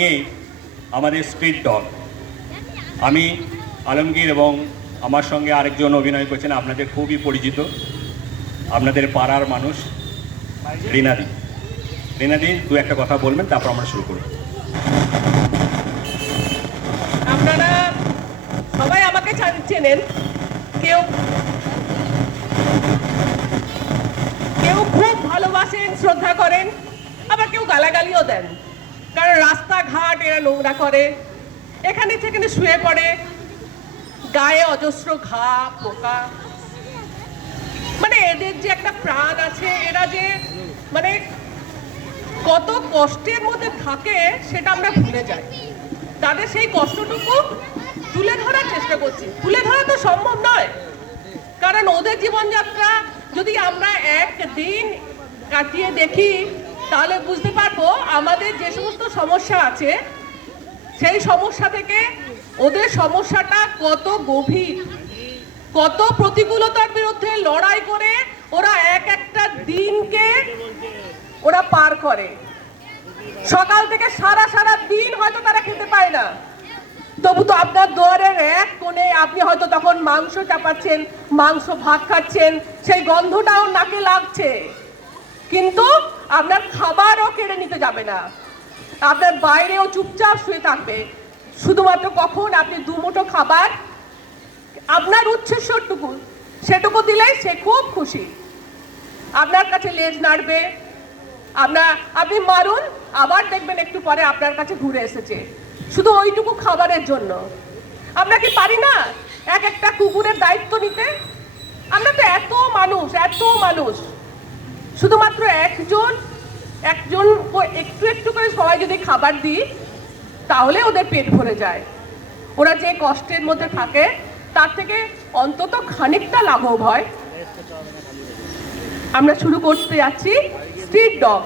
নিয়ে আমাদের street dog. আমি আলমগীর এবং আমার সঙ্গে আরেকজন অভিনয় করছেন, আপনাদের খুবই পরিচিত, আপনাদের পাড়ার মানুষ রিনাদি। রিনাদি দু একটা কথা বলবেন, তারপর আমরা শুরু করব। আপনারা সবাই আমাকে চেনেন, কেউ কেউ খুব ভালোবাসেন, শ্রদ্ধা করেন, আবার কেউ গালাগালিও দেন। কারণ রাস্তাঘাট এরা নোংরা করে, এখানে সেখানে শুয়ে পড়ে, গায়ে অজস্র ঘা পোকা। মানে এদের যে একটা প্রাণ আছে, এরা যে মানে কত কষ্টের মধ্যে থাকে সেটা আমরা ভুলে যাই। তাদের সেই কষ্টটুকু তুলে ধরার চেষ্টা করছি। তুলে ধরা তো সম্ভব নয়, কারণ ওদের জীবনযাত্রা যদি আমরা একদিন কাটিয়ে দেখি তাহলে বুঝতে পারবো আমাদের যে সমস্ত সমস্যা আছে সেই সমস্যা থেকে ওদের সমস্যাটা কত গভীর, কত প্রতিকূলতার বিরুদ্ধে লড়াই করে ওরা একটা দিনকে ওরা পার করে। সকাল থেকে সারা দিন হয়তো তারা খেতে পায় না, তবু তো আপনার দুয়ারের এক কোণে আপনি হয়তো তখন মাংস চাপাচ্ছেন, মাংস ভাত খাচ্ছেন, সেই গন্ধটাও নাকে লাগছে, কিন্তু আপনার খাবারও কেড়ে নিতে যাবে না। আপনার বাইরেও চুপচাপ শুয়ে থাকবে, শুধুমাত্র কখন আপনি দুমুঠো খাবার আপনার উচ্ছেশ্বরটুকু সেটুকু দিলেই সে খুব খুশি। আপনার কাছে লেজ নাড়বে, আপনি মারুন, আবার দেখবেন একটু পরে আপনার কাছে ঘুরে এসেছে, শুধু ওইটুকু খাবারের জন্য। আমরা কি পারি না একটা কুকুরের দায়িত্ব নিতে? আমরা তো এত মানুষ, শুধুমাত্র একজন একটু করে সবাই যদি খাবার দিই তাহলে ওদের পেট ভরে যায়। ওরা যে কষ্টের মধ্যে থাকে তার থেকে অন্তত খানিকটা লাঘব হয়। আমরা শুরু করতে যাচ্ছি স্ট্রিট ডগ।